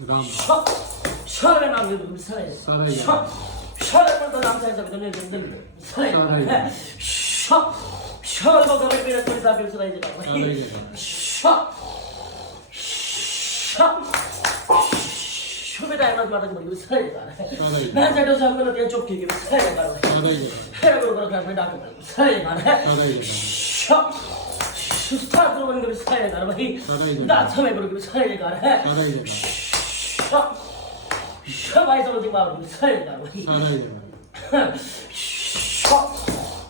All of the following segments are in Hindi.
राम सारे नाम ले सारे सारे सारे पर तो नाम से जब तुमने जिंदगी सारे सारे को कभी भी रखो साबित सुनाई देगा शुभ टाइम में बात करेंगे सारे ना चलो सब को लगता है चुप ठीक है सारे करो सारे को क्लास में डाक सारे सुस्ता तो बन गए सारे कर भाई दांत समय पर सारे कर है भाई समझ बाबू सारे कर भाई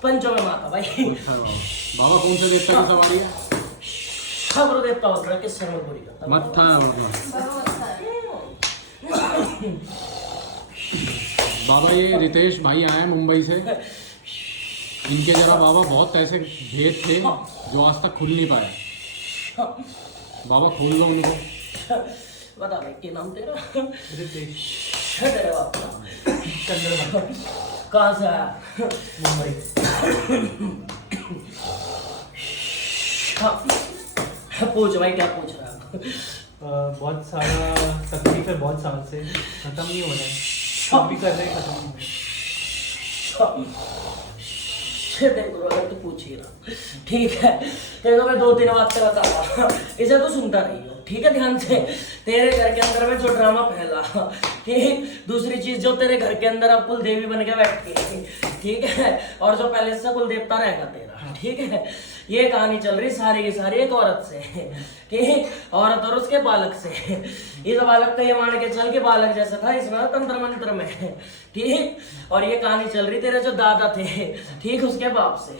पंचों में माता भाई बाबा कौन से देवता की सवारी है? सब देवता होता है किस समय पूरी करता मत्था बाबा ये रितेश भाई आए मुंबई से, इनके जरा बाबा बहुत ऐसे भेद थे जो आज तक खुल नहीं पाए। बाबा खोल दो उनको। बता भाई क्या नाम तेरा? रितेश। तेरे बाप कहाँ से आया? मुंबई। पूछ भाई क्या पूछ रहा है? बहुत सारा तकलीफ है, बहुत साल से खत्म नहीं हो रहा है, सब भी कर रहे हैं, खत्म नहीं हो रहा है। तू पूछ ही रहा ठीक है। तेरे को मैं 2-3 बात कराता हूँ, इसे तो सुनता रही हो ठीक है ध्यान से। तेरे घर के अंदर में जो ड्रामा फैला ठीक, दूसरी चीज जो तेरे घर के अंदर अब कुल देवी बन के बैठती है ठीक है, और जो पहले से कुल देवता रहेगा तेरा ठीक है। ये कहानी चल रही सारी की सारी एक औरत से ठीक, औरत और उसके बालक से। इस बालक को ये मान के चल के बालक जैसा था इसमें तंत्र मंत्र में ठीक, और ये कहानी चल रही तेरे जो दादा थे ठीक उसके बाप से।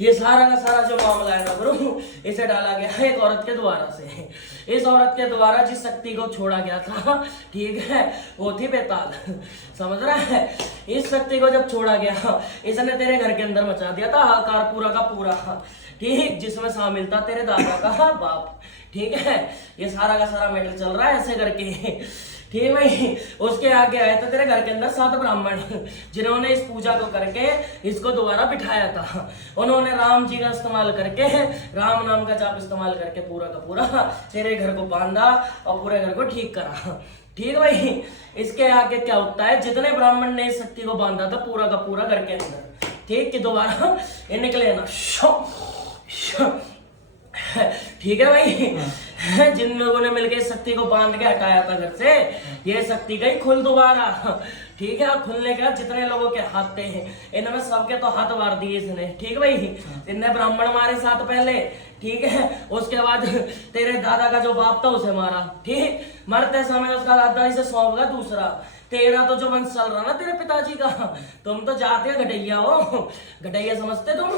ये सारा का सारा जो मामला है ना गुरु, इसे डाला गया है एक औरत के द्वारा से। इस औरत के द्वारा जिस शक्ति को छोड़ा गया था ठीक है, वो थी बेताल, समझ रहा है। इस शक्ति को जब छोड़ा गया, इसने तेरे घर के अंदर मचा दिया था हाहाकार पूरा का पूरा ठीक, जिसमें शामिल था तेरे दादा का बाप ठीक है। ये सारा का सारा मैटर चल रहा है ऐसे करके ठीक भाई। उसके आगे आए तो तेरे घर के अंदर 7 ब्राह्मण, जिन्होंने इस पूजा को करके इसको दोबारा बिठाया था। उन्होंने राम जी का इस्तेमाल करके, राम नाम का जाप इस्तेमाल करके पूरा का पूरा तेरे घर को बांधा और पूरे घर को ठीक करा ठीक भाई। इसके आगे क्या होता है, जितने ब्राह्मण ने इस शक्ति को बांधा था पूरा का पूरा घर के अंदर ठीक, कि दोबारा ये निकले ना ठीक है भाई। जिन लोगों ने मिलकर शक्ति को बांध के हटाया था घर से, ये शक्ति गई खुल दोबारा ठीक है। खुलने के बाद जितने लोगों के हाथ थे इनमें सबके तो हाथ मार दिए इसने ठीक भाई। इनने ब्राह्मण मारे 7 पहले ठीक है, उसके बाद तेरे दादा का जो बाप था उसे मारा ठीक। मरते समय उसका दादा इसे सौंप गया दूसरा। तेरा तो जो वंश चल रहा ना तेरे पिताजी का, तुम तो जाते गटैया हो, गटैया समझते तुम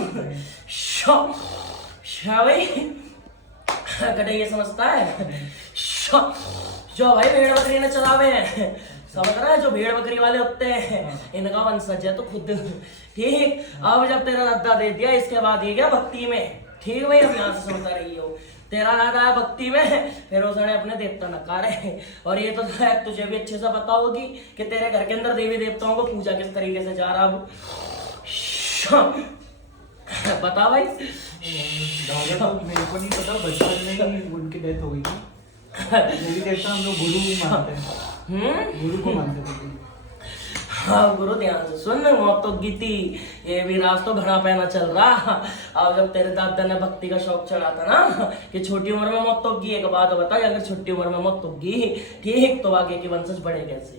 भाई, गटैया समझता है जो भाई भेड़ बकरी ने चलावे हैं, समझ रहा है, जो भेड़ बकरी वाले होते हैं इनका वंशज है तो खुद ठीक। अब जब तेरा दादा दे दिया, इसके बाद ये गया भक्ति में ठीक भाई। अब यहाँ से समझता रही हो, तेरा दादा है भक्ति में, फिर उसने अपने देवता नकारे। और ये तो तुझे भी अच्छे से पता होगी कि तेरे घर के अंदर देवी देवताओं को पूजा किस तरीके से जा रहा हूँ बता भाई। दादा तो मेरे को नहीं पता, बचपन में ही उनकी डेथ हो गई थी। देवी देवता हम लोग गुरु मानते हैं, गुरु को मानते थे। हाँ गुरु ध्यान से सुन, मौत तो गीती ये भी राज तो घड़ा पहना चल रहा। अब जब तेरे दादा ने भक्ति का शौक चढ़ा था ना कि छोटी उम्र में मौत तो एक बात बता, अगर छोटी उम्र में मौत तो ठीक तो आगे के वंशज बढ़े कैसे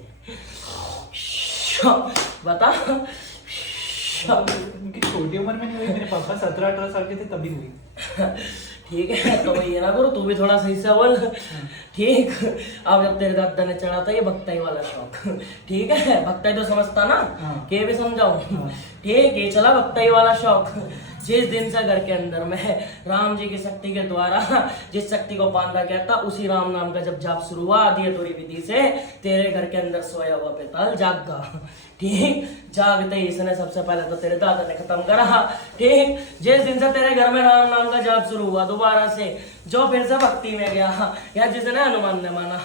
बता। उनकी छोटी उम्र में नहीं हुई, मेरे पापा 17-18 साल के थे तभी हुई ठीक है। तो वही है ना गुरु, तू भी थोड़ा सही से बोल ठीक। अब जब तेरे दादा ने चढ़ा था ये भक्ताई वाला शौक ठीक है, भक्ताई तो समझता ना के भी समझाऊं ठीक है। चला भक्ताई वाला शौक, जिस दिन से घर के अंदर में राम जी की शक्ति के द्वारा जिस शक्ति को बांधा गया था, उसी राम नाम का जब जाप शुरू हुआ आदि अधूरी विधि से, तेरे घर के अंदर सोया हुआ बेताल जाग गया ठीक। जागते ही इसने सबसे पहले तो तेरे दादा ने खत्म करा ठीक। जिस दिन से तेरे घर में राम नाम का जाप शुरू हुआ दोबारा से, जो फिर से भक्ति में गया या जिसने हनुमान ने माना,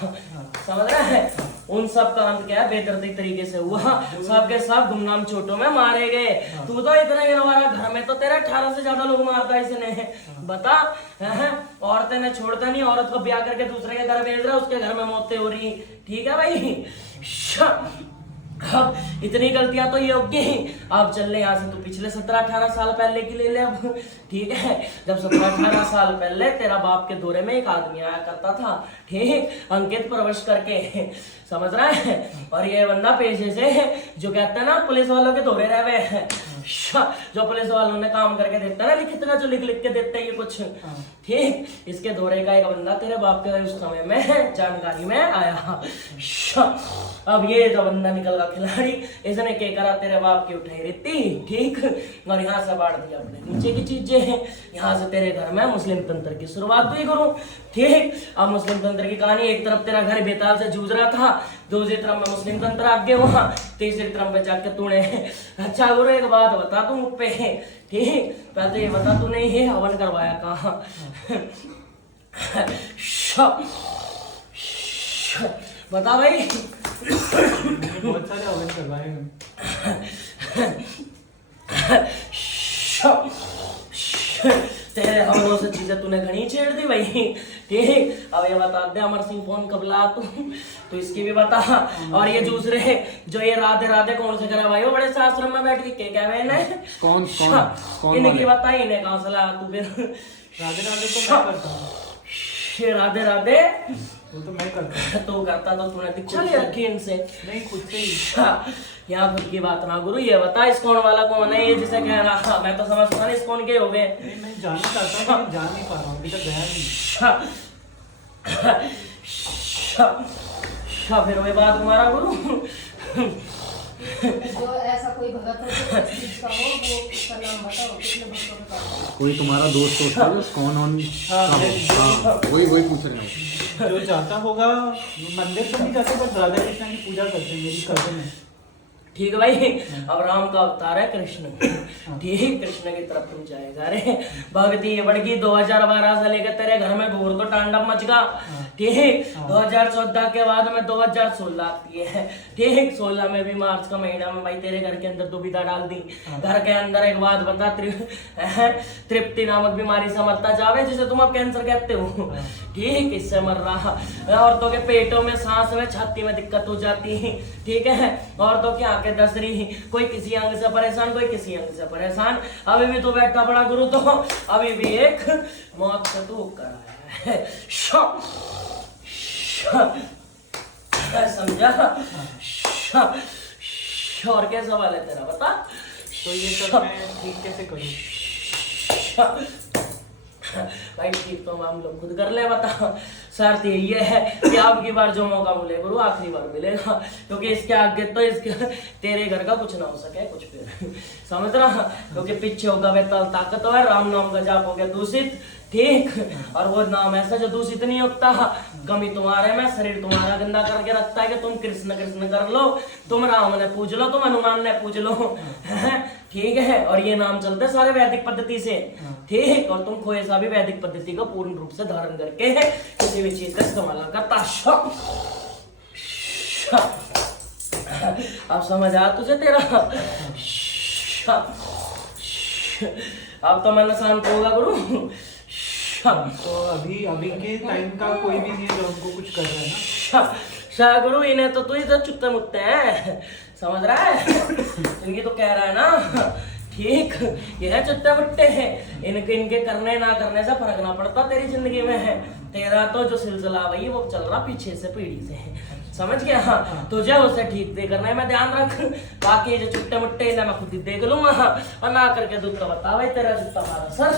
समझ रहा है, उन सब का अंत क्या है, बेदर्दी तरीके से हुआ, सबके सब गुमनाम चोटों में मारे गए। तू तो इतना गिनवारा, घर में तो तेरे 18 से ज्यादा लोग मारता है इसने, बता। औरतें ने छोड़ता नहीं, औरत को ब्याह करके दूसरे के घर भेज रहा, उसके घर में मौतें हो रही। ठीक है भाई, अब इतनी गलतियां तो ये होगी। अब चल ले यहाँ से, तू पिछले 17-18 साल पहले की ले ले अब। ठीक है, जब 17-18 साल पहले तेरा बाप के दौरे में एक आदमी आया करता था, ठीक, अंकित प्रवेश करके, समझ रहा है, और ये बंदा पेशे से जो कहते हैं ना पुलिस वालों के दौरे रहे हैं, जो पुलिस वालों ने काम करके देता है ना, लिखित का जो लिख लिख के देते हैं ये कुछ, ठीक, इसके दौरे का एक बंदा तेरे बाप के उस समय में जानकारी में आया। अब ये जो बंदा निकल गया खिलाड़ी, इसने क्या करा, तेरे बाप की उठाई रहती, ठीक, और यहाँ से बांट दिया अपने नीचे की चीजें हैं। यहाँ से तेरे घर में मुस्लिम तंत्र की शुरुआत हुई करूं, ठीक। अब मुस्लिम तंत्र की कहानी, एक तरफ तेरा घर बेताल से जूझ रहा था, दूसरी तरफ में मुस्लिम तंत्र आगे हुआ, तीसरी तरफ पे जाके तूने, अच्छा गुरु एक बात बता तू मुझ पे, ठीक, पहले ये बता तूने ये हवन करवाया कहाँ? बता भाई। बहुत सारे हवन करवाए हैं। तेरे हवनों से चीजें तूने घनी छेड़ दी भाई, ठीक। अब ये बता दे अमर सिंह फोन कब ला तू, तो इसकी भी बता। और ये दूसरे जो ये राधे राधे कौन से करा भाई, वो बड़े शास्त्र में बैठ के क्या मैंने कौन इनकी बता, इन्हें कहाँ से ला तू फिर? राधे राधे तो मैं करता हूँ। राधे राधे वो तो मैं करता हूँ। तो करता तो तूने दीक्षा ले रखी इनसे? नहीं, खुद से ही। यहाँ खुद की बात ना गुरु, ये बता इस कौन वाला कौन है ये जिसे कह रहा, मैं तो समझता नहीं इस कौन के हो गए। नहीं, मैं जानना चाहता हूँ, जान नहीं पा रहा हूँ, अभी तक गया नहीं। फिर वही बात तुम्हारा गुरु, जो ऐसा कोई भगत हो जो इस चीज का हो, वो उसका नाम बताओ, कितने भक्तों का बताओ। कोई तुम्हारा दोस्त होता है जो कौन ऑन, वही पूछ रहे हैं। जो जाता होगा मंदिर तो नहीं जाते, बट राधा कृष्ण की पूजा करते हैं, मेरी कजन है। ठीक है भाई। अब राम का अवतार है कृष्ण, ठीक, कृष्ण की तरफ तुम जाएगा रे। भक्ति ये बढ़ गई 2012 से लेकर तेरे घर में घोर तो तांडव मच गया, ठीक। 2014 के बाद में 2016 आती है, ठीक। 16 में भी मार्च का महीना में भाई तेरे घर के अंदर दुविधा डाल दी। घर के अंदर एक बात बता, तृप्ति नामक बीमारी से मरता जावे, जिसे तुम अब कैंसर कहते हो, ठीक, इससे मर रहा। औरतों के पेटों में, सांस में, छाती में दिक्कत हो जाती है, ठीक है। औरतों की आंखें दस रही, कोई किसी अंग से परेशान, कोई किसी अंग से परेशान। अभी भी तो बैठा पड़ा गुरु, तो अभी भी एक मौत से तू कराया है, समझा? और क्या सवाल है तेरा, बता। तो ये सब मैं ठीक कैसे करूँ? भाई ठीक तो हम लोग खुद कर ले, बता। शर्त ये है कि अब की बार जो मौका मिले गुरु आखिरी बार मिलेगा, क्योंकि इसके आगे तो इसके तेरे घर का कुछ ना हो सके कुछ फिर, समझ रहा? क्योंकि पीछे होगा बेताल ताकतवर, राम नाम का जाप हो गया दूषित, ठीक, और वो नाम ऐसा जो दूषित नहीं होता। कमी तुम्हारे में, शरीर तुम्हारा गंदा करके रखता है कि तुम कृष्ण कृष्ण कर लो, तुम राम ने पूज लो, तुम हनुमान ने पूज लो, ठीक है। और ये नाम चलते सारे वैदिक पद्धति से, ठीक। और तुम कोई सा भी वैदिक पद्धति को पूर्ण रूप से धारण करके किसी भी चीज का इस्तेमाल करता। अब समझ आ तुझे तेरा? अब तो मन शांत होगा गुरु। तो अभी के टाइम का कोई भी नहीं है जो हमको कुछ कर रहा है ना। शाह गुरु इन्हें तो तू इधर चुत्ते मुत्ते हैं, समझ रहा है? इनकी तो कह रहा है ना, ठीक, ये है चुत्ते मुट्टे हैं। इनके करने ना करने से फर्क ना पड़ता तेरी जिंदगी में है। तेरा तो जो सिलसिला भाई वो चल रहा पीछे से पीढ़ी से, समझ गया? हाँ, तुझे उसे ठीक दे करना है, मैं ध्यान रख। बाकी जो चुट्टे मुट्टे इन्हें मैं खुद ही देख लूंगा, और ना करके दूध तो बता भाई तेरा जूता मारा सर।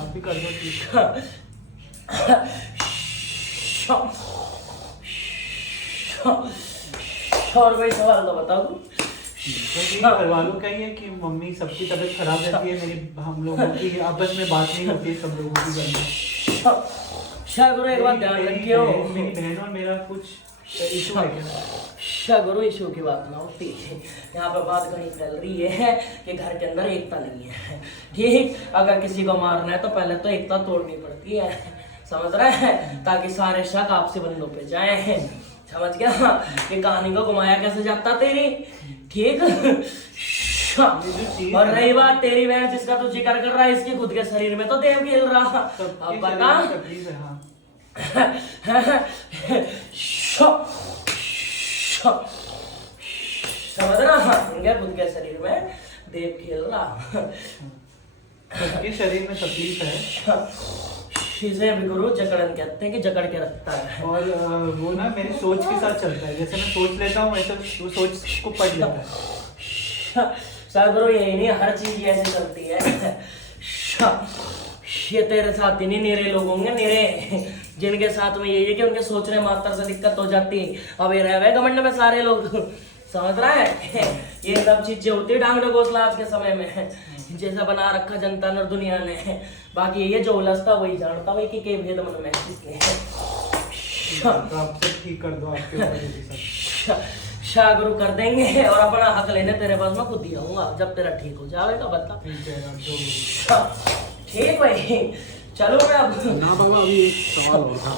आप भी कर दो ठीक। और कोई सवाल तो बता दूं? घर वालों का ही है कि मम्मी सबकी तबीयत खराब रहती है, मेरी हम लोगों की आपस में बात नहीं होती सब लोगों की। शायद एक बात ध्यान रखियो, मेरी बहन और मेरा कुछ इशू है क्या? अच्छा गुरु, इशू की बात ना होती है। यहाँ पे बात घनी फैल रही है कि घर के अंदर एकता नहीं है। ठीक, अगर किसी को मारना है तो पहले तो एकता तोड़नी पड़ती है, समझ रहे हैं, ताकि सारे शक आपसे बंदों पे जाए। समझ गया? ये कहानी को घुमाया कैसे जाता तेरी। ठीक, और रही बात तेरी बहन जिसका तू जिक्र कर रहा है, इसके खुद के शरीर में तो देव खेल रहा। अब बता, तकलीफ है हाँ। समझ रहा, इनके खुद के शरीर में देव खेल रहा। सबके शरीर में तकलीफ है इसे भी गुरु जकड़न कहते हैं कि जकड़ के रखता है। और वो ना मेरी सोच के साथ चलता है, जैसे मैं सोच लेता हूँ वैसे वो सोच को पढ़ लेता है। सर गुरु यही नहीं, हर चीज ऐसे चलती है। ये तेरे साथ ही नहीं, निरे लोग होंगे निरे, जिनके साथ में यही है कि उनके सोचने मात्र से दिक्कत हो जाती है। अब ये रह घमंड में सारे लोग, समझ रहा है, ये सब चीजें होती है डांग डगोसला आज के समय में, जैसा बना रखा जनता ने और दुनिया ने। बाकी ये जो उलझता वही जानता, वही कि भेद मन में किसके है। तो आप सब ठीक कर दो, आपके ऊपर ये भी सब। शाह गुरु कर देंगे, और अपना हक लेने तेरे पास मैं खुद ही आऊंगा जब तेरा ठीक हो जाएगा। बता ठीक है आप जो ठीक भाई, चलो मैं अब ना बाबा, अभी एक सवाल और था।